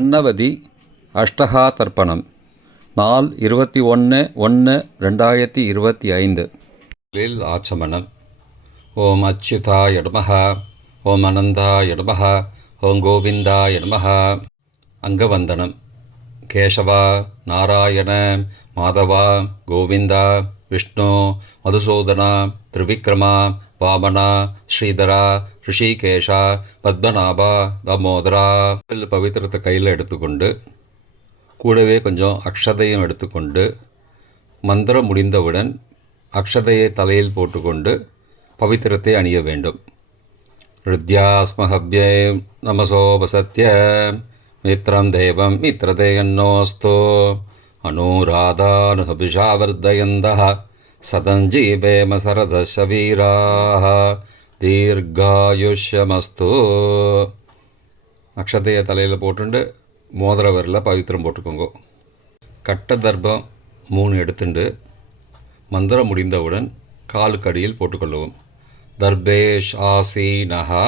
அன்னவதி அஷ்டகா தர்ப்பணம் நாள் 21/1/2025 ஆச்சமனம். ஓம் அச்சுதாய நமஹ, ஓம் அனந்தாய நமஹ, ஓம் கோவிந்தாய நமஹ. அங்கவந்தனம். கேசவா, நாராயண, மாதவா, கோவிந்தா, விஷ்ணு, மதுசூதனா, திரிவிக்ரமா, வாமனா, ஸ்ரீதரா, ரிஷிகேஷா, பத்மநாபா, தாமோதரா. பவித்திரத்தை கையில் எடுத்துக்கொண்டு கூடவே கொஞ்சம் அக்ஷதையும் எடுத்துக்கொண்டு மந்திரம் முடிந்தவுடன் அக்ஷதையை தலையில் போட்டுக்கொண்டு பவித்திரத்தை அணிய வேண்டும். ருத்யாஸ்மஹவ்யே நமசோபசத்ய மித்ரம் தேவம் மித்ரதேயன்னோஸ்தோ அனுராதானுஹவிஷாவர்தயந்தः சதஞ்சீவேம சரதசவீராः தீர்காயுஷ்யமஸ்து. அக்ஷதையை தலையில் போட்டுண்டு மோதிர விரலில் பவித்திரம் போட்டுக்கோங்க. கட்ட தர்ப்பம் 3 எடுத்துண்டு மந்திரம் முடிந்தவுடன் காலுக்கடியில் போட்டுக்கொள்ளவும். தர்பேஷ் ஆசீனஹா.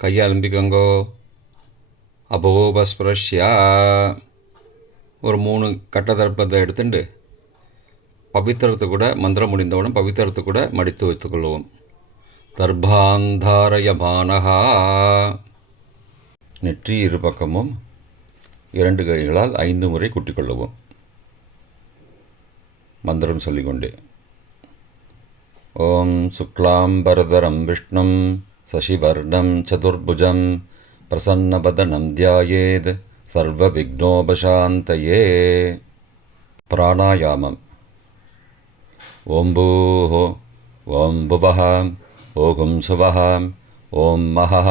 கையை அலம்பிக்கோங்கோ. அபோபஸ்பிரஷ்யா. ஒரு 3 கட்ட தர்ப்பத்தை எடுத்துட்டு பவித்திரத்தை கூட மந்திரம் முடிந்தவுடன் பவித்திரத்தை கூட மடித்து வைத்துக்கொள்வோம். தர்பாந்தாரயமானஹா. நெற்றி இரு பக்கமும் 2 கைகளால் 5 முறை குட்டிக்கொள்ளவும். மந்திரம் சொல்லிக்கொண்டே. ஓம் சுக்லாம்பரதரம் விஷ்ணும் சசிவர்ணம் சதுர்புஜம் பிரசன்னவதனம் தியாயேத் சர்வ விக்னோபசாந்தயே. பிராணாயாமம். ஓம் பூஹ, ஓம் புவஹ, ஓம் சுவஹ, ஓம் மஹஹ,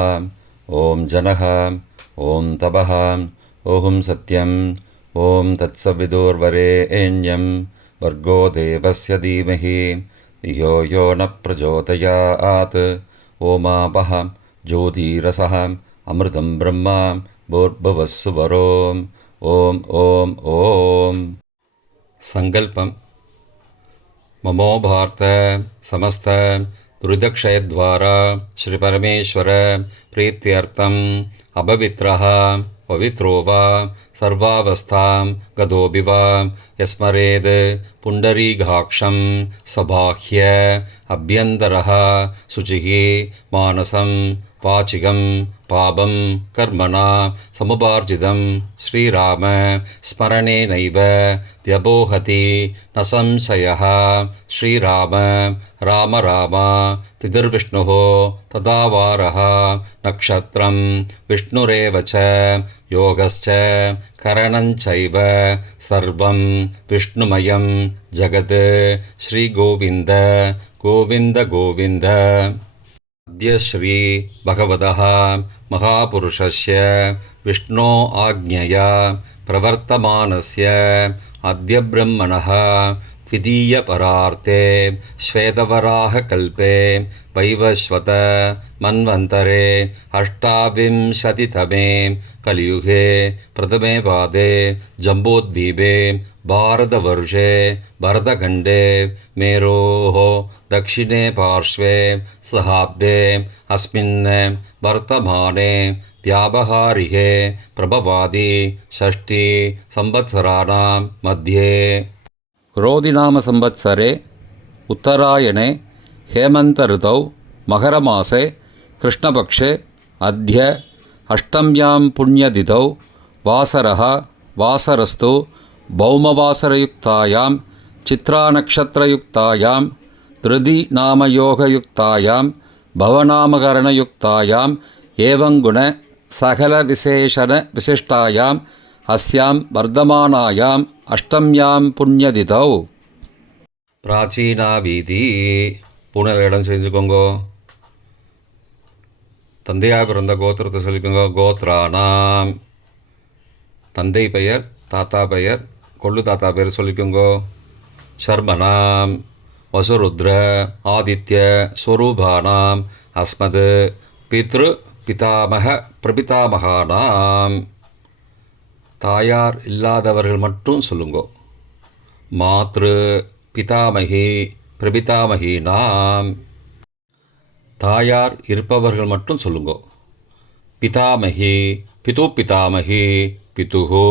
ஓம் ஜனஹ, ஓம் தபஹ, ஓம் சத்யம், ஓம் தத்சவிதுர்வரேண்யம் வர்கோ தேவஸ்ய தீமஹி धियो यो न प्रचोदयात्. ओमापः ज्योतिरसः अमृतं ब्रह्मा भूर्भुवस्सुवरोम्. ओम ओम ओम. संकल्पम. ममो भारत समस्त दुरितक्षयद्वारा श्री परमेश्वर प्रीत्यर्थम अपवित्रः पवित्रो वा सर्वावस्थां गतोऽपि वा यस्मरेद् पुण्डरीकाक्षं सबाह्य अभ्यन्तरः शुचिः मानसं वाचिकं पापं कर्मणा समुपार्जितं श्रीराम स्मरणेनैव व्यपोहति न संशयः. श्रीराम राम राम तिथिर्विष्णुः तदावारः नक्षत्रं विष्णुरेव च योगश्च करणञ्चैव सर्वं विष्णुमयं जगत्. श्रीगोविन्द गोविन्द गोविन्द. अद्य श्री भगवतः महापुरुषस्य विष्णो आज्ञया प्रवर्तमानस्य अद्य ब्रह्मणः द्वितीयपरार्थे श्वेतवराहकल्पे वैवस्वत मन्वन्तरे 28तमे कलियुगे प्रथमे पादे जम्बूद्वीपे भारतवर्षे भरतखण्डे मेरोः दक्षिणे पार्श्वे सहाब्दे अस्मिन् वर्तमाने व्यावहारिके प्रभवादि 6 संवत्सराणां मध्ये क्रोधिनाम संवत्सरे उत्तरायणे हेमंत ऋतौ मकरमासे कृष्णपक्षे अद्य 8म्यां पुण्यतिथौ वासरः वासरस्तु भौमवासरयुक्तायां चित्रानक्षत्रयुक्तायां धृतिनामयोगयुक्तायां भवनामकरणयुक्तायां एवं गुण सकलविशेषण विशिष्टायां अस्यां वर्धमानायां 8म्यां पुण्यतिथौ. प्राचीना வீதி. பூனல் இடம் செஞ்சுக்கோங்கோ. தந்தையாக பிறந்த கோத்திரத்தை சொல்லிக்கோங்க. கோத்ரானாம். தந்தை பெயர், தாத்தா பெயர், கொள்ளு தாத்தா பெயர் சொல்லிக்கோங்கோ. சர்மனாம் வசுருத்ர ஆதித்ய ஸ்வரூபானாம் அஸ்மத் பித்ரு பிதாமக பிரபிதாமகானாம். தாயார் இல்லாதவர்கள் மட்டும் சொல்லுங்கோ. மாத்ரு பிதாமகி பிரபிதாமகீனாம். தாயார் இருப்பவர்கள் மட்டும் சொல்லுங்கோ. பிதாமகி பிது பிதாமகி பிதுஹோ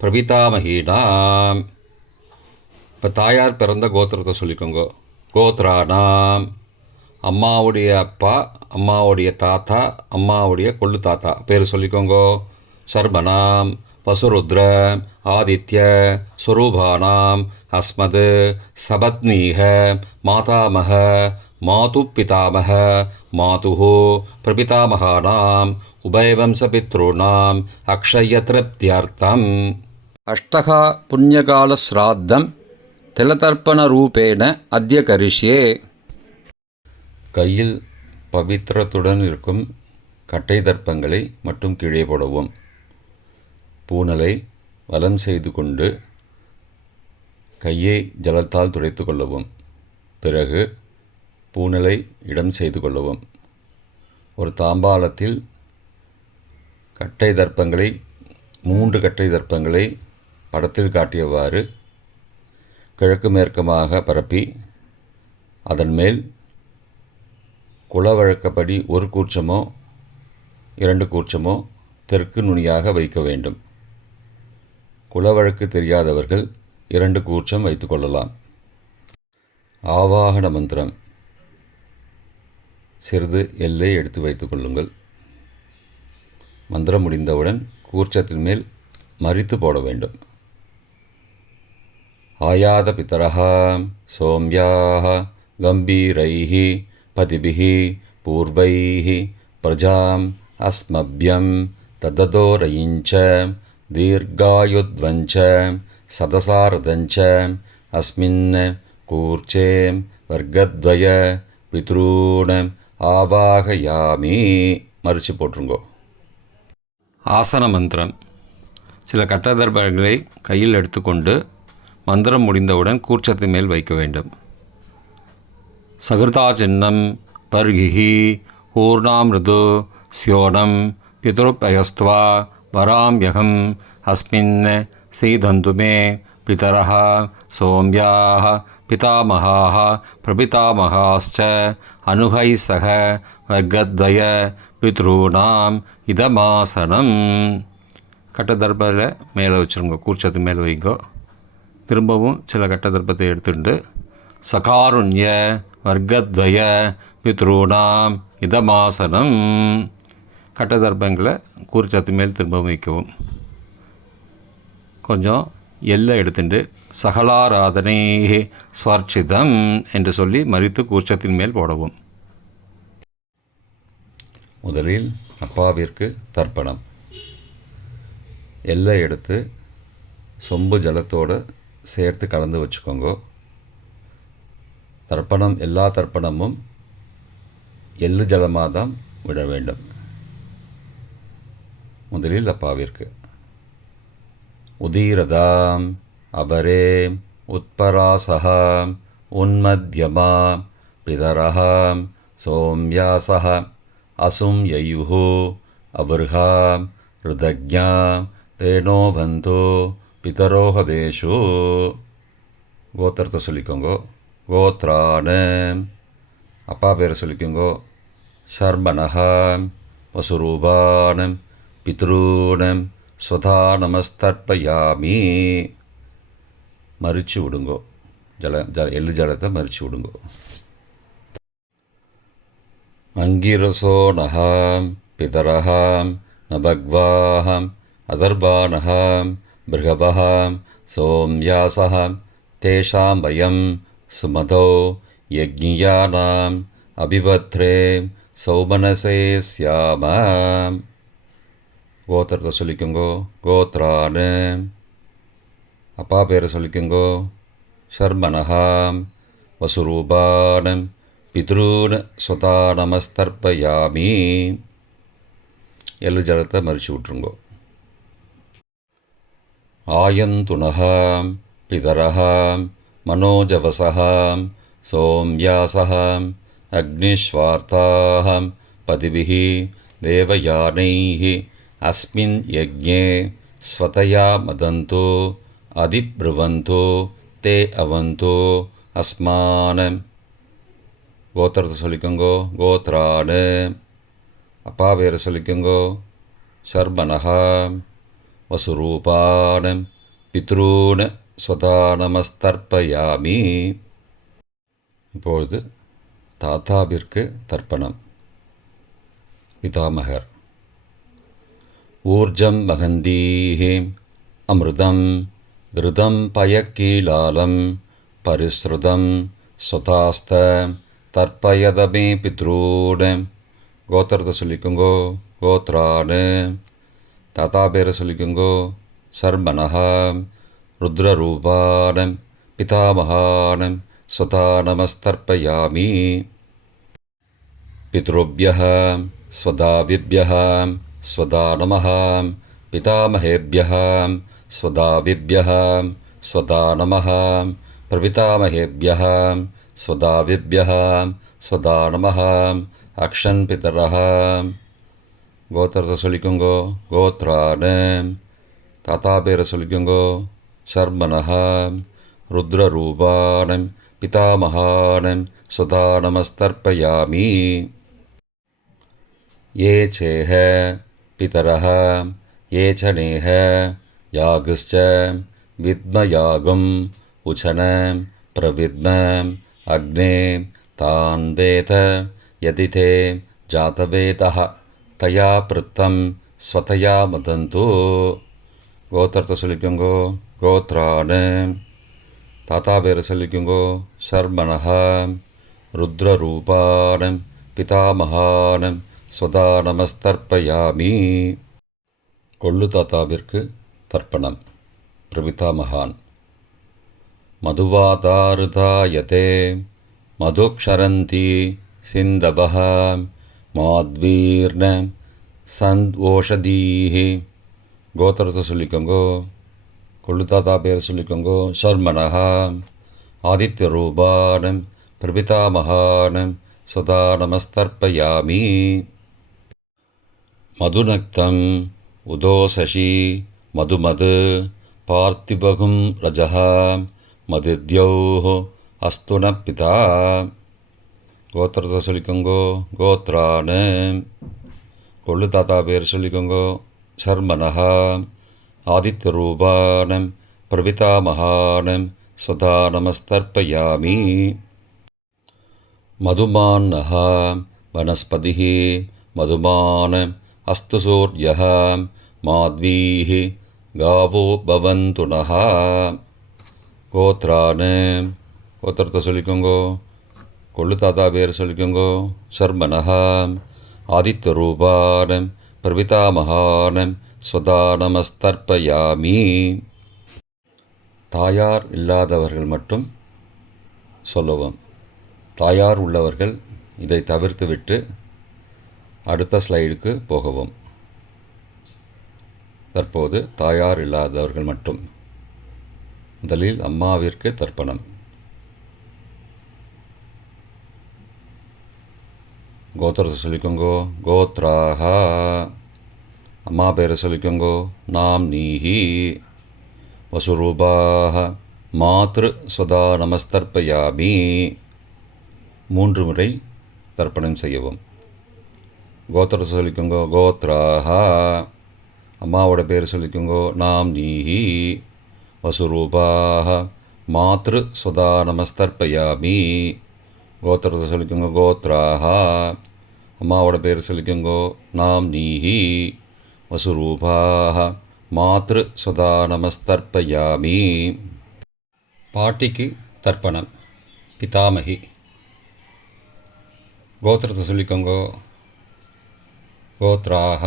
பிரபிதாமகீனாம். இப்போ தாயார் பிறந்த கோத்திரத்தை சொல்லிக்கோங்க. கோத்ரானாம், அம்மாவுடைய அப்பா, அம்மாவுடைய தாத்தா, அம்மாவுடைய கொள்ளு தாத்தா பேர் சொல்லிக்கோங்க. சர்மனாம் வசுருத்ர ஆதித்ய ஸ்வரூபானாம் அஸ்மத் சபத்னீக மாதாமக மாது பிதாமக மாதுஹோ பிரபிதாமகானாம் உபயவம்சபித்ருணாம் அக்ஷயத்ருப்தியர்த்தம். அஷ்டகா புண்ணியகால ஸ்ராத்தம் திலதர்ப்பணரூபேண அத்ய கரிஷ்யே. கையில் பவித்திரத்துடன் இருக்கும் கட்டை தர்ப்பங்களை மட்டும் கீழே போடவும். பூனலை வலம் செய்து கொண்டு கையை ஜலத்தால் துடைத்து கொள்ளவும். பிறகு பூனலை இடம் செய்து கொள்ளவும். ஒரு தாம்பாளத்தில் கட்டை தர்ப்பங்களை 3 கட்டை தர்ப்பங்களை படத்தில் காட்டியவாறு கிழக்கு மேற்கமாக பரப்பி அதன் மேல் குலவழக்கப்படி 1 கூர்ச்சமோ 2 கூர்ச்சமோ தெற்கு நுனியாக வைக்க வேண்டும். குலவழக்கு தெரியாதவர்கள் 2 கூர்ச்சம் வைத்து கொள்ளலாம். ஆவாகன மந்திரம். சிறிது எல்லை எடுத்து வைத்து கொள்ளுங்கள். மந்திரம் முடிந்தவுடன் கூர்ச்சத்தின் மேல் மறித்து போட வேண்டும். ஆயாத பிதரஹ சோம்யாஹ கம்பீரைஹி பதிபிஹி பூர்வைஹி பிரஜாம் அஸ்மப்யம் தததோரயிஞ்ச தீர்காயுத்வஞ்ச சதசாரதஞ்ச அஸ்மின் கூர்ச்சே வர்க்கத்வய பித்ரூண ஆவாகயாமி. மறித்து போட்டுருங்கோ. ஆசன மந்திரம். சில கட்டதர்பங்களை கையில் எடுத்துக்கொண்டு மந்திரம் முடிந்தவுடன் கூர்ச்சத்தின் மேல் வைக்க வேண்டும். சகிருதா சின்னம் பர்கிஹி ஊர்ணாமிருது ஸ்யோனம் பிதுருப்பயஸ்த்வா வராம்யகம் அஸ்மின் சீதந்துமே பிதரஹ சோம்யாஹ பிதாமகாஹ பிரபிதாமகாஸ்ச அனுகை சக வர்க்கத்வய பித்ரூணாம் இதமாசனம். கட்டதர்பத்தில் மேலே வச்சுருங்க. கூர்ச்சத்து மேலே வைங்கோ. திரும்பவும் சில கட்டதர்ப்பத்தை எடுத்துட்டு சகாருண்ய வர்க்கத்வய பித்ரூணாம் இதமாசனம். கட்டதர்ப்பங்களை கூர்ச்சத்து மேல் திரும்பவும் வைக்கவும். கொஞ்சம் எல்லை எடுத்துட்டு சகலாராதனை ஸ்வர்ச்சிதம் என்று சொல்லி மறித்து கூர்ச்சத்தின் மேல் போடவும். முதலில் அப்பாவிற்கு தர்ப்பணம். எல்லை எடுத்து சொம்பு ஜலத்தோடு சேர்த்து கலந்து வச்சுக்கோங்க. தர்ப்பணம் எல்லா தர்ப்பணமும் எள்ளு ஜலமாக தான் விட வேண்டும். முதலில் அப்பாவிற்கு. உதீரதாம் அபரே உத்பராசகாம் உன்மத்யமாம் பிதரஹாம் சோம்யாசஹ அசும் யயுஹு அபர்ஹாம் ருதக்ஞாம் தேனோ பந்தோ பிதரோஹவேஷு. கோத்திரத்தை சொல்லிக்கோங்கோ. கோத்ரான. அப்பா பேரை சொல்லிக்கோங்கோ. ஷர்மணஹாம் வசுரூபானம் பித்ரூணம் ஸ்வதா நமஸ்தர்ப்பயாமி. மறித்து விடுங்கோ. எள்ளு ஜலத்தை மறித்து விடுங்கோ. அங்கிரசோனஹாம் பிதரஹாம் நபக்வாஹாம் அதர்பானஹாம் பிருகபஹாம் சோம்யாசஹாம் தேஷாம் வயம் சுமதோ யக்ஞியானாம் அபிபத்ரே சௌமனசே ஸ்யாமாம். கோத்திரத்தை சொல்லிக்கோங்கோ. கோத்ரானு. அப்பா பேரை சொல்லிக்கோங்கோ. ஷர்மணஹாம் வசுரூபானம் பித்ரூன் ஸ்வதா நமஸ்தர்ப்பயாமி. எள்ளு ஜலத்தை மறித்து விட்ருங்கோ. ஆயந்துணஹாம் பிதரஹாம் மனோஜவசஹாம் சோம்யாசஹாம் அக்னிஸ்வார்த்தாஹாம் பதிபிஹி தேவயானைஹி அஸ்மின் யக்ஞே ஸ்வதயா மதந்தோ அதிப்ருவந்தோ தே அவந்தோ அஸ்மானம். கோத்திரத்தை சொல்லிக்கோங்கோ. கோத்ரானு. அப்பா பேரை சொல்லிக்கோங்கோ. சர்மணः வசுரூபான் பித்ரூன் ஸ்வதா நமஸ்தர்ப்பயாமி. இப்பொழுது தாத்தாவிற்கு தர்ப்பணம். பிதாமகர். ஊர்ஜம் மகந்தீஹி அமிர்தம் கிருதம் பயக்கீலாலம் பரிஸ்ருதம் ஸ்வதாஸ்த தர்ப்பயதமே பித்ரூன். கோத்திரத்தை சொல்லிக்கோங்கோ. கோத்ரான். தாத்தா பேரை சொல்லிக்கோங்கோ. சர்மணः ருத்ரரூபான் பிதாமகான் ஸ்வதா நமஸ்தர்ப்பயாமி. பித்ருभ्यः ஸ்வதாவிभ्यः ஸ்வதா நமः. பிதாமகேभ्यः ஸ்வதாவிभ्यः ஸ்வதா நமः. பிரபிதாமகேभ्यः ஸ்வதாவிभ्यः ஸ்வதா நமः. அக்ஷன் பிதரः. கோத்திரத்தை சொல்லிக்கோங்கோ. கோத்ரான். தாத்தா பேரை சொல்லிக்கோங்கோ. சர்மணः ருத்ரரூபான் பிதாமகான் ஸ்வதா நமஸ்தர்ப்பயாமி. ये चेह पितरः ये च नेह यागश्च विद्मयागुम् उचन प्रविद्म अग्ने तान् वेद यदि ते जातवेदः तया पृत्तं स्वतया मदन्तु. கோத்திரத்தை சொல்லிக்கோங்கோ. கோத்ரான். தாத்தா பேரை சொல்லிக்கோங்கோ. சர்மணः ருத்ரரூபான் பிதாமகான் ஸ்வதா நமஸ்தர்ப்பயாமி. கொள்ளு தாத்தாவிற்கு தர்ப்பணம். பிரபிதாமகான். மதுவாதாருதாயதே மதுக்ஷரந்தி சிந்தவः மாத்வீர்ண சந்த்வோஷதீஹி. கோத்திரத்தை சொல்லிக்கோங்கோ. கொள்ளு தாத்தா பேரை சொல்லிக்கோங்கோ. சர்மணः ஆதித்யரூபான் பிரபிதாமகான் ஸ்வதா நமஸ்தர்ப்பயாமி. மதுநக்தம் உதோசசி மதுமது பார்த்திபகும் ரஜः மதித்யோः அஸ்துன பிதா. கோத்திரத்தை சொல்லிக்கோங்கோ. கோத்ரான். கொள்ளு தாத்தா பேர் சொல்லிக்கோங்கோ. சர்மணः ஆதித்யரூபான் பிரபிதாமகான் ஸ்வதா நமஸ்தர்ப்பயாமி. மதுமான்னः வனஸ்பதிः மதுமான் அஸ்து சூர்யः மாத்வீः காவோ பவந்து நः. கோத்ரான். கோத்திரத்தை சொல்லிக்கோங்கோ. கொள்ளு தாத்தா பேர் சொல்லிக்கோங்கோ. சர்மணः ஆதித்யரூபான் பிரபிதாமகான் ஸ்வதா நமஸ்தர்ப்பயாமி. தாயார் இல்லாதவர்கள் மட்டும் சொல்லவும். தாயார் உள்ளவர்கள் இதை தவிர்த்துவிட்டு அடுத்த ஸ்லைடுக்கு போகவும். தற்போது தாயார் இல்லாதவர்கள் மட்டும். முதலில் அம்மாவிற்கு தர்ப்பணம். கோத்திரத்தை சொல்லிக்கோங்கோ. கோத்ராக. அம்மா பேரை சொல்லிக்கோங்கோ. நாம் நீஹி வசுரூபாக மாத்ரு ஸ்வதா நமஸ்தர்ப்பயாமி. 3 முறை தர்ப்பணம் செய்யவும். கோத்திரத்தை சொல்லிக்கோங்கோ. கோத்ராக. அம்மாவோட பேர் சொல்லிக்கோங்கோ. நாம் நீஹி வசுரூபாக மாத்ரு ஸ்வதா நமஸ்தர்ப்பயாமி. கோத்திரத்தை சொல்லிக்கோங்கோ. கோத்ராக. அம்மாவோட பேர் சொல்லிக்கோங்கோ. நாம் நீஹி வசுரூபாக மாத்ரு ஸ்வதா நமஸ்தர்ப்பயாமி. பாட்டிக்கு தர்ப்பணம். பிதாமகி. கோத்திரத்தை சொல்லிக்கோங்கோ. கோத்ராக.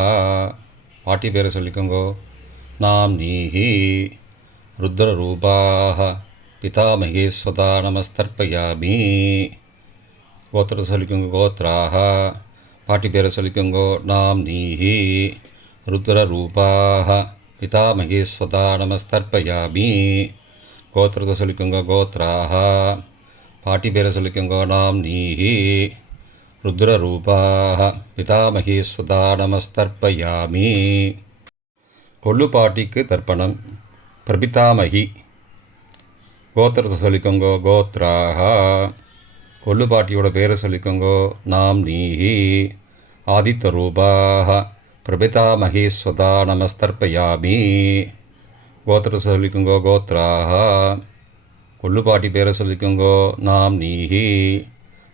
பாட்டி பேரை சொல்லிக்கோங்கோ. நாம் நீஹி ருத்ரரூபாக பிதாமகி ஸ்வதா நமஸ்தர்ப்பயாமி. கோத்திரத்தை சொல்லிக்கோங்கோ. கோத்ராக. பாட்டி பேரை சொல்லிக்கோங்கோ. நாம் நீஹி ருத்ரரூபாக பிதாமகி ஸ்வதா நமஸ்தர்ப்பயாமி. கோத்திரத்தை சொல்லிக்கோங்கோ. கோத்ராக. பாட்டி பேரை சொல்லிக்கோங்கோ. நாம் நீஹி ருத்ரரூபாக பிதாமகி ஸ்வதா நமஸ்தர்ப்பயாமி. கொள்ளு பாட்டிக்கு தர்ப்பணம். பிரபிதாமகி. கோத்திரத்தை சொல்லிக்கோங்கோ. கோத்ராக. கொள்ளு பாட்டியோட பேரை சொல்லிக்கோங்கோ. நாம் நீஹி ஆதித்யரூபாக பிரபிதாமகி ஸ்வதா நமஸ்தர்ப்பயாமி. கோத்திரத்தை சொல்லிக்கோங்கோ கோத்ராக. கொள்ளுப்பாட்டி பேரை சொல்லிக்கோங்கோ நாம் நீஹி.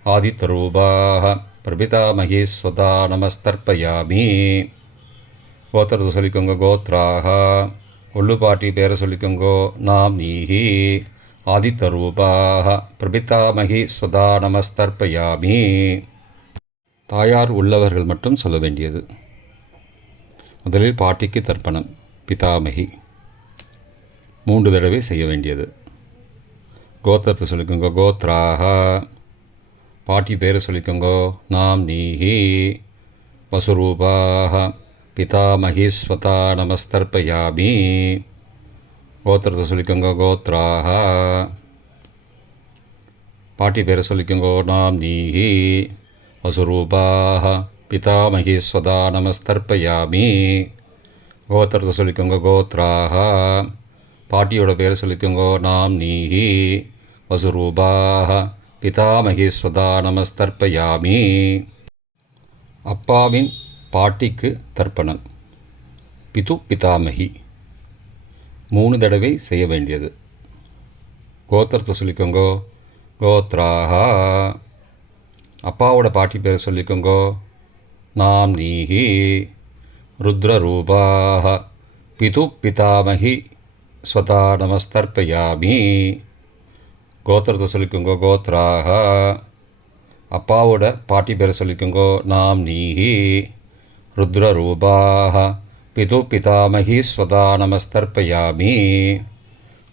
ஆதித்தரூபாக பிரபிதாமகி ஸ்வதா நமஸ்தர்ப்பயாமி. கோத்திரத்தை சொல்லிக்கோங்க கோத்ராக. கொள்ளுப்பாட்டி பேரை சொல்லிக்கோங்கோ நாம் நீஹி. ஆதித்தரூபாக பிரபிதாமகி ஸ்வதா நமஸ்தர்ப்பயாமி. தாயார் உள்ளவர்கள் மட்டும் சொல்ல வேண்டியது. முதலில் பாட்டிக்கு தர்ப்பணம். பிதாமகி 3 தடவை செய்ய வேண்டியது. கோத்திரத்தை சொல்லிக்கோங்க கோத்ராக. பாட்டி பேரை சொல்லிக்கோங்கோ நாம் நீஹி. வசுரூபாக பிதாமகி ஸ்வதா நமஸ்தர்ப்பயாமி. கோத்திரத்தை சொல்லிக்கோங்க கோத்ராக. பாட்டி பேரை சொல்லிக்கோங்கோ நாம் நீஹி. வசுரூபாக பிதாமகி ஸ்வதா நமஸ்தர்ப்பயாமி. கோத்திரத்தை சொல்லிக்கோங்க கோத்ராக. பாட்டியோட பேரை சொல்லிக்கோங்கோ நாம் நீஹி. வசுரூபாக பிதாமகி ஸ்வதா நமஸ்தர்ப்பயாமி. அப்பாவின் பாட்டிக்கு தர்ப்பணம். பிது பிதாமகி 3 தடவை செய்ய வேண்டியது. கோத்திரத்தை சொல்லிக்கோங்கோ கோத்ராக. அப்பாவோட பாட்டி பேரை சொல்லிக்கோங்கோ நாம் நீஹி. ருத்ரரூபாக பிது பிதாமகி ஸ்வதா நமஸ்தர்ப்பயாமி. கோத்திரத்தை சொல்லிக்கோங்கோ கோத்ராக. அப்பாவோட பாட்டி பேரை சொல்லிக்கோங்கோ நாம் நீஹி. ருத்ரரூபாக பிது பிதாமகி ஸ்வதா நமஸ்தர்ப்பயாமி.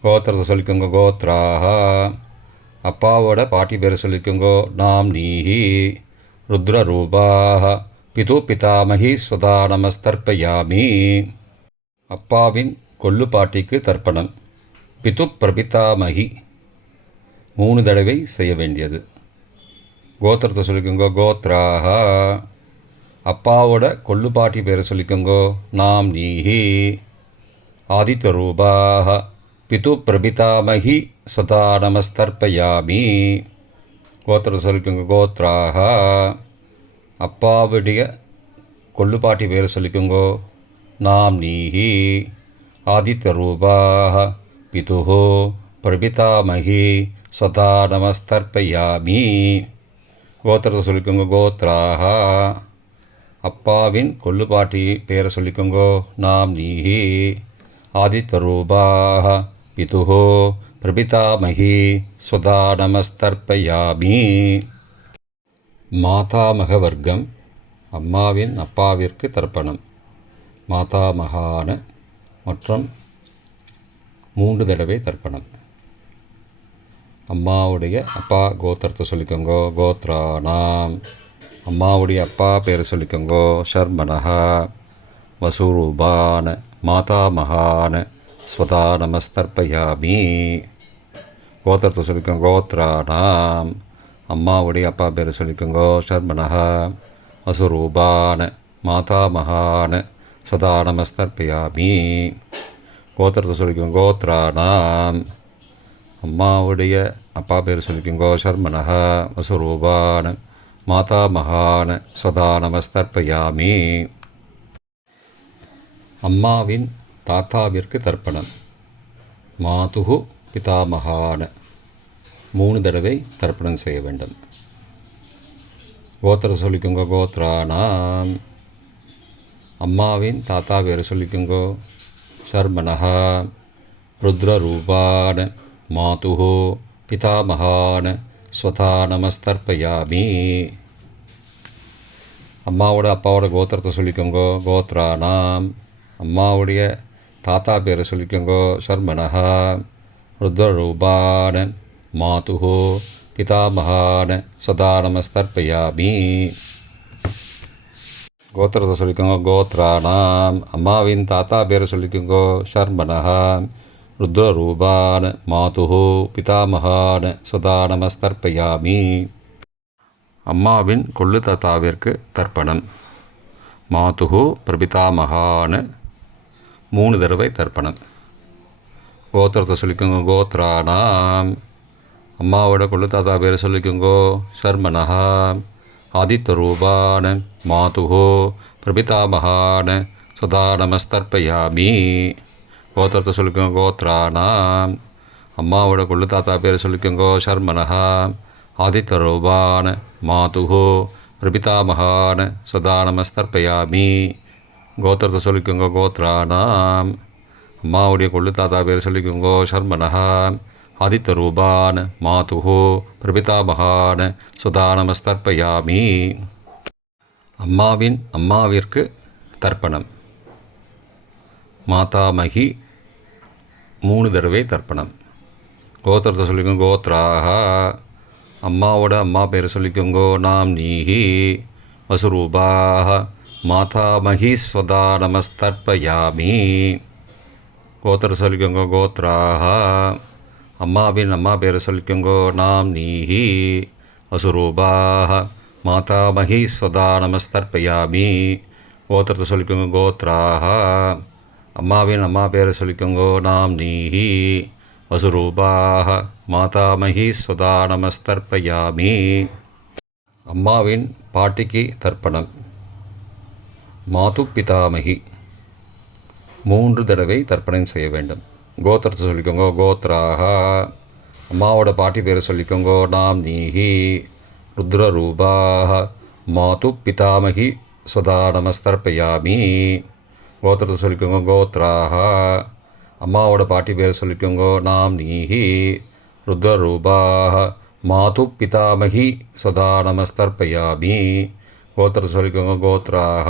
கோத்திரத்தை சொல்லிக்கோங்க கோத்ராக. அப்பாவோட பாட்டி பேரை சொல்லிக்கோங்கோ நாம் நீஹி. ருத்ரரூபாக பிது பிதாமகி ஸ்வதா நமஸ்தர்ப்பயாமி. அப்பாவின் கொள்ளு பாட்டிக்கு தர்ப்பணம். பிது பிரபிதாமகி 3 தடவை செய்ய வேண்டியது. கோத்திரத்தை சொல்லிக்கோங்கோ கோத்ராக. அப்பாவோட கொள்ளு பாட்டி பேரை சொல்லிக்கோங்கோ நாம் நீஹி. ஆதித்தரூபாக பிது பிரபிதாமகி ஸ்வதா நமஸ்தர்ப்பயாமி. கோத்திரத்தை சொல்லிக்கோங்க கோத்ராக. அப்பாவுடைய கொள்ளுப்பாட்டி பேரை சொல்லிக்கோங்கோ நாம் நீஹி. ஆதித்தரூபாக பிதுஹோ பிரபிதாமகி ஸ்வதா நமஸ்தர்ப்பயாமி. கோத்திரத்தை சொல்லிக்கோங்க கோத்ராக. அப்பாவின் கொள்ளுப்பாட்டி பேரை சொல்லிக்கோங்கோ நாம் நீஹி. ஆதித்தரூபாக பிதுஹோ பிரபிதாமகி ஸ்வதா நமஸ்தர்ப்பயாமி. மாதாமக வர்க்கம். அம்மாவின் அப்பாவிற்கு தர்ப்பணம். மாதாமகான மற்றும் 3 தடவை தர்ப்பணம். அம்மாவுடைய அப்பா கோத்திரத்தை சொல்லிக்கோங்கோ கோத்ரானாம். அம்மாவுடைய அப்பா பேரை சொல்லிக்கோங்கோ ஷர்மனஹா. வசுரூபான மாதாமகான ஸ்வதா நமஸ்தர்ப்பயாமி. கோத்திரத்தை சொல்லிக்கோங்க கோத்ரானாம். அம்மாவுடைய அப்பா பேரை சொல்லிக்கோங்கோ ஷர்மனஹா. வசுரூபான மாதாமகான ஸ்வதா நமஸ்தர்ப்பயாமி. கோத்திரத்தை சொல்லிக்கோங்க கோத்ரானாம். அம்மாவுடைய அப்பா பேர் சொல்லிக்கோங்கோ ஷர்மனஹா. வசுரூபான மாதாமகான ஸ்வதா நமஸ்தர்ப்பயாமி. அம்மாவின் தாத்தாவிற்கு தர்ப்பணம். மாதுகு பிதாமகான 3 தடவை தர்ப்பணம் செய்ய வேண்டும். கோத்திர சொல்லிக்கோங்க கோத்ரானாம். அம்மாவின் தாத்தா பேரை சொல்லிக்கோங்கோ ஷர்மனஹா. ருத்ரரூபான மாதுஹோ பிதாமகான ஸ்வதா நமஸ்தர்ப்பயாமி. அம்மாவோட அப்பாவோட கோத்திரத்தை சொல்லிக்கோங்கோ கோத்ரானாம். அம்மாவுடைய தாத்தா பேரை சொல்லிக்கோங்கோ ஷர்மனஹா. ருத்ரரூபான மாதுஹோ பிதாமகான சதா நமஸ்தர்ப்பயாமி. கோத்திரத்தை சொல்லிக்கோங்க கோத்ரானாம். அம்மாவின் தாத்தா பேரை சொல்லிக்கோங்கோ ஷர்மனஹா. ருத்ரரூபான மாதுஹோ பிதாமகான சதா நமஸ்தர்ப்பயாமி. அம்மாவின் கொள்ளு தாத்தாவிற்கு தர்ப்பணம். மாதுஹு பிரபிதாமகான 3 தடவை தர்ப்பணம். கோத்திரத்தை சொல்லிக்கோங்க கோத்ரானாம். அம்மாவோட கொள்ளு தாத்தா பேரை சொல்லிக்கோங்கோ ஷர்மனஹா. ஆதித்தரூபான மாதுஹோ பிரபிதாமகான சதா நமஸ்தர்ப்பயாமி. கோத்திரத்தை சொல்லிக்கோங்க. கோத்ரானாம். அம்மாவோட கொள்ளு தாத்தா பேர் சொல்லிக்கோங்கோ. சர்மனஹா. ஆதித்தரூபான மாதுஹோ பிரபிதாமகான சதா நமஸ்தர்ப்பயாமி. கோத்திரத்தை சொல்லிக்கோங்க. கோத்ரானாம். அம்மாவுடைய கொள்ளு தாத்தா பேர் சொல்லிக்கோங்கோ. சர்மனஹா. ஆதித்தரூபான மாதுஹோ பிரபிதாமகான சுதா நமஸ்தர்ப்பயாமி. அம்மாவிற்கு தர்ப்பணம். மாதாமகி 3 தடவை தர்ப்பணம். கோத்திரத்தை சொல்லிக்கோங்க. கோத்ராக. அம்மாவோட அம்மா பேர் சொல்லிக்கோங்கோ. நாம் நீஹி வசுரூபாக மாதாமகி ஸ்வதா நமஸ்தர்ப்பயாமி. கோத்திரத்தை சொல்லிக்கோங்க. கோத்ராக. அம்மாவின் அம்மா பேர் சொல்லிக்கோங்கோ. நாம் நீஹி வசுரூபாக மாதாமகி ஸ்வதா நமஸ்தர்ப்பயாமி. கோத்திரத்தை சொல்லிக்கோங்க. கோத்ராக. அம்மாவின் அம்மா பேரை சொல்லிக்கோங்கோ. நாம் நீஹி வசுரூபாக மாதாமகி ஸ்வதா நமஸ்தர்ப்பயாமி. அம்மாவின் பாட்டிக்கு தர்ப்பணம். மாது பிதாமகி 3 தடவை தர்ப்பணம் செய்ய வேண்டும். கோத்திரத்தை சொல்லிக்கோங்க. கோத்ராக. அம்மாவோட பாட்டி பேரை சொல்லிக்கோங்கோ. நாம் நீஹி ருத்ரரூபாக மாது பிதாமகி ஸ்வதா நமஸ்தர்ப்பயாமி. கோத்திரத்தை சொல்லிக்கோங்க. கோத்ராக. அம்மாவோட பாட்டி பேரை சொல்லிக்கோங்கோ. நாம் நீஹி ருத்ரரூபாக மாது பிதாமகி ஸ்வதா நமஸ்தர்ப்பயாமி. கோத்திரத்தை சொல்லிக்கோங்க. கோத்ராக.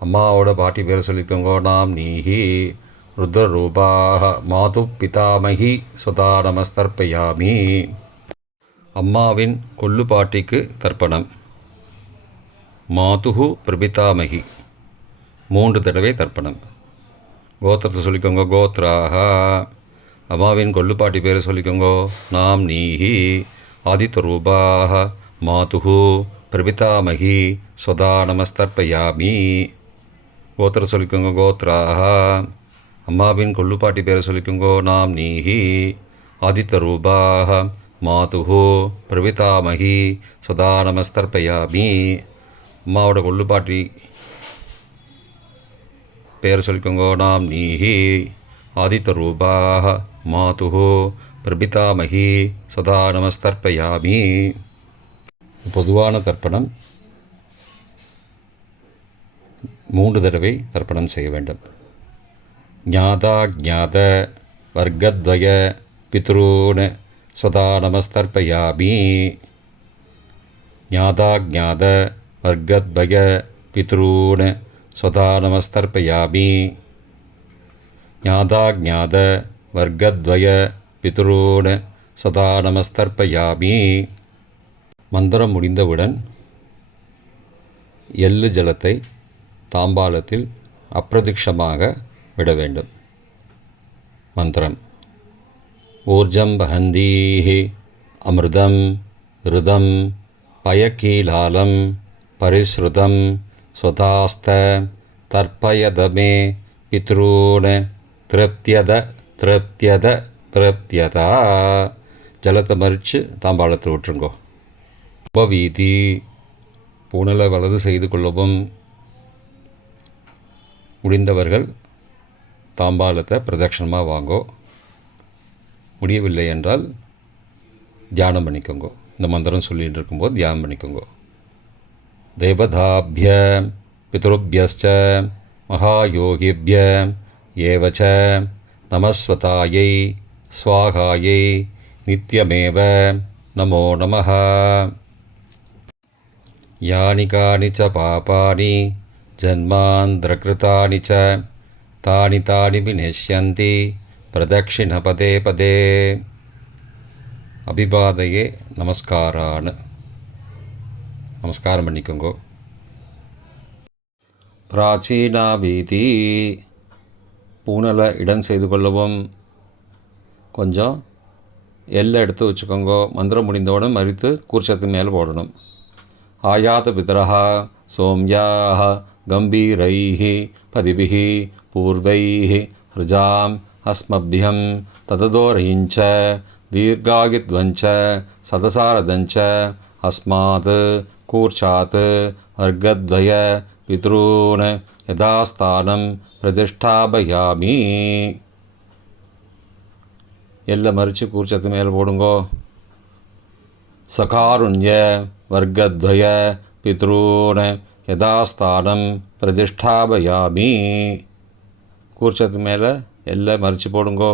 அம்மாவோட பாட்டி பேரை சொல்லிக்கோங்கோ. நாம் நீஹி ருத்ரரூபாக மாது பிதாமகி ஸ்வதா நமஸ்தர்ப்பயாமி. அம்மாவின் கொள்ளு பாட்டிக்கு தர்ப்பணம். மாதுஹு பிரபிதாமகி 3 தடவை தர்ப்பணம். கோத்திரத்தை சொல்லிக்கோங்க. கோத்ராக. அம்மாவின் கொள்ளுப்பாட்டி பேரை சொல்லிக்கோங்கோ. நாம் நீஹி ஆதித்தரூபாக மாதுஹு பிரபிதாமகி ஸ்வதா நமஸ்தர்ப்பயாமி. கோத்திரத்தை சொல்லிக்கோங்க. கோத்ராக. அம்மாவின் கொள்ளுப்பாட்டி பேரை சொல்லிக்கோங்கோ. நாம் நீஹி ஆதித்தரூபாக மாதுஹு பிரபிதாமகி ஸ்வதா நமஸ்தர்ப்பயாமி. அம்மாவோட கொள்ளுப்பாட்டி பேர் சொல்லிக்கோங்கோ. நாம் நீஹி ஆதித்தரூபாக மாதுஹு பிரபிதாமகி சதா நமஸ்தர்ப்பயாமி. பொதுவான தர்ப்பணம் 3 தடவை தர்ப்பணம் செய்ய வேண்டும். ஞாதா ஜாத வர்க்கத்வய பித்ரூன் சதா நமஸ்தர்ப்பயாமி. ஞாதா ஜாத வர்க்கத்வய பித்ரூன் சதா நமஸ்தர்ப்பயாமி. ஞாதா ஜாத வர்க்கத்வய பித்ரூன் சதா நமஸ்தர்ப்பயாமி. மந்திரம் முடிந்தவுடன் எள்ளு ஜலத்தை தாம்பாலத்தில் அப்பிரதிக்ஷமாக விட வேண்டும். மந்திரம். ஊர்ஜம் வஹந்தீஹி அமிர்தம் ருதம் பயக்கீலாலம் பரிஸ்ருதம் ஸ்வதாஸ்த தர்ப்பயதமே பித்ரூன் திருப்தியத திருப்தியத திருப்தியதா. ஜலத்தை மறித்து தாம்பாளத்தில் விட்டுருங்கோ. உபவீதி. பூனலை வலது செய்து கொள்ளவும். முடிந்தவர்கள் தாம்பாலத்தை பிரதட்சணமாக வாங்கோ. முடியவில்லை என்றால் தியானம் பண்ணிக்கோங்கோ. இந்த மந்திரம் சொல்லிகிட்டு இருக்கும்போது தியானம் பண்ணிக்கோங்கோ. தேவதாபிய பித்ருபியஸ்ச மகாயோகிபிய ஏவச்ச நமஸ்வதாயை ஸ்வாகாயை நித்யமேவ நமோ நமः. யானி கானி ச பாபானி ஜன்மாந்திரகிருதானி ச தானி தானி விநஷ்யந்தி பிரதக்ஷிண பதே பதே. அபிபாதையே நமஸ்காரான்னு நமஸ்காரம் பண்ணிக்கோங்கோ. பிராச்சீனா வீதி. பூனலை இடம் செய்து கொள்ளவும். கொஞ்சம் எல்லை எடுத்து வச்சுக்கோங்கோ. மந்திரம் முடிந்தவுடன் மறித்து கூர்ச்சத்து மேலே போடணும். ஆயாத பிதரஹா சோம்யாஹ கம்பீரைஹி பதிபிஹி பூர்வைஹி ஹிருஜாம் அஸ்மபியம் தததோரயிஞ்ச தீர்காகித்வஞ்ச சதசாரதஞ்ச அஸ்மாத் கூர்ச்சாத் வர்க்கத்வய பித்ரூன் யதாஸ்தானம் பிரதிஷ்டாபயாமி. எல்லை மறித்து கூர்ச்சத்து மேலே போடுங்கோ. சகாருண்ய வர்க்கத்வய பித்ரூன் யதாஸ்தானம் பிரதிஷ்டாபயாமி. கூர்ச்சத்து மேலே எல்லை மறித்து போடுங்கோ.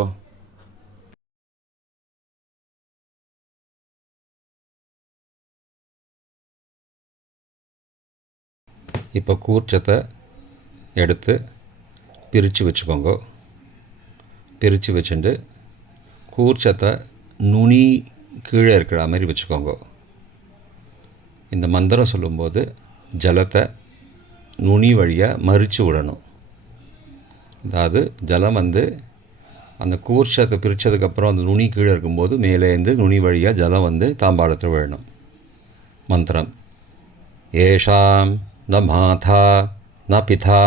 இப்போ கூர்ச்சத்தை எடுத்து பிரித்து வச்சுக்கோங்க. பிரித்து வச்சுட்டு கூர்ச்சத்தை நுனி கீழே இருக்கிற மாதிரி வச்சுக்கோங்க. இந்த மந்திரம் சொல்லும்போது ஜலத்தை நுனி வழியாக மறித்து விடணும். அதாவது ஜலம் அந்த கூர்ச்சத்தை பிரித்ததுக்கப்புறம் அந்த நுனி கீழே இருக்கும்போது மேலேருந்து நுனி வழியாக ஜலம் தாம்பாளத்தில் விழணும். மந்திரம்: ஏஷாம் ந மாதா ந பிதா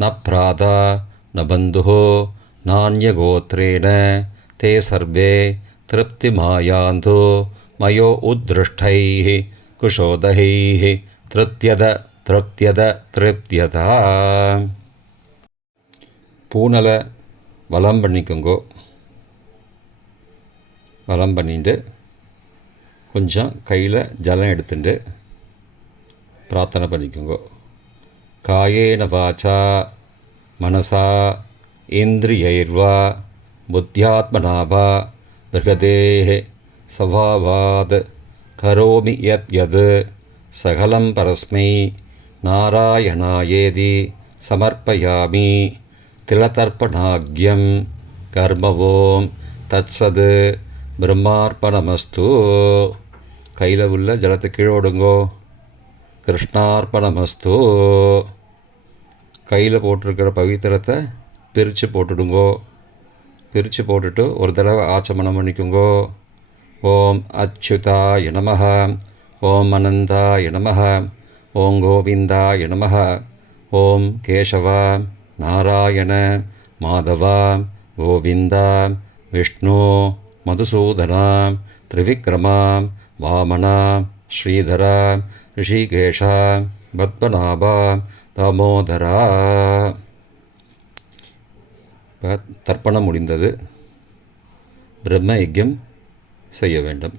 ந பிராதா ந பந்துஹோ நான்யகோத்ரேண தே சர்வே திருப்திமாயாந்து மயோ உத்ருஷ்டைः குஷோதகைः திருப்தியத திருப்தியத திருப்தியதா. பூனலை வலம் பண்ணிக்கோங்கோ. வலம் பண்ணிட்டு கொஞ்சம் கையில் ஜலம் எடுத்துட்டு பிரார்த்தனை பண்ணிக்கோங்கோ. காயேன வாச்சா மனசா இந்திரியைர்வா புத்தியாத்மனாவா பிருகதேஹ சவாவாத் கரோமி யத் யத் சகலம் பரஸ்மை நாராயணாயேதி சமர்ப்பயாமி. திலதர்ப்பணாக்யம் கர்மவோம் தத்சத் பிரம்மார்ப்பணமஸ்து. கையில் உள்ள ஜலத்தை கீழோடுங்கோ. கிருஷ்ணார்ப்பணமஸ்து. கையில் போட்டிருக்கிற பவித்திரத்தை பிரித்து போட்டுடுங்கோ. பிரித்து போட்டுட்டு ஒரு தடவை ஆச்சமனம் பண்ணிக்கோங்கோ. ஓம் அச்சுதாய நமஹ, ஓம் அனந்தாய நமஹ, ஓம் கோவிந்தாய நமஹ, ஓம் கேசவா நாராயண மாதவா கோவிந்தா விஷ்ணு மதுசூதனா திரிவிக்ரமா வாமனா ஸ்ரீதரா ரிஷிகேஷா பத்மநாபா தாமோதரா. இப்போ தர்ப்பணம் முடிந்தது. பிரம்ம யஜ்யம் செய்ய வேண்டும்.